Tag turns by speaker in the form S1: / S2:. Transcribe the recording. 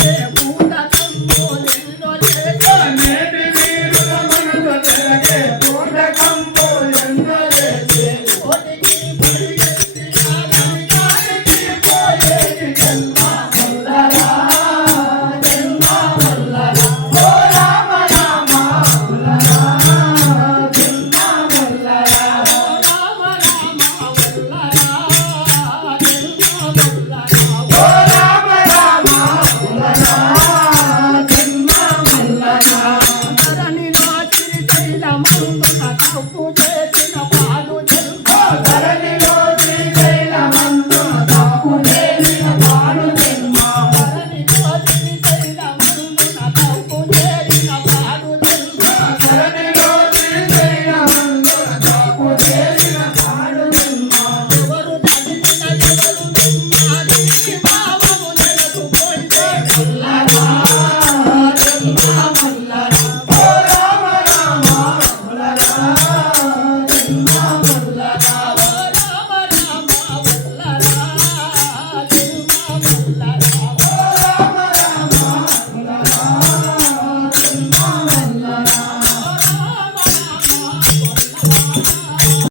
S1: yeah.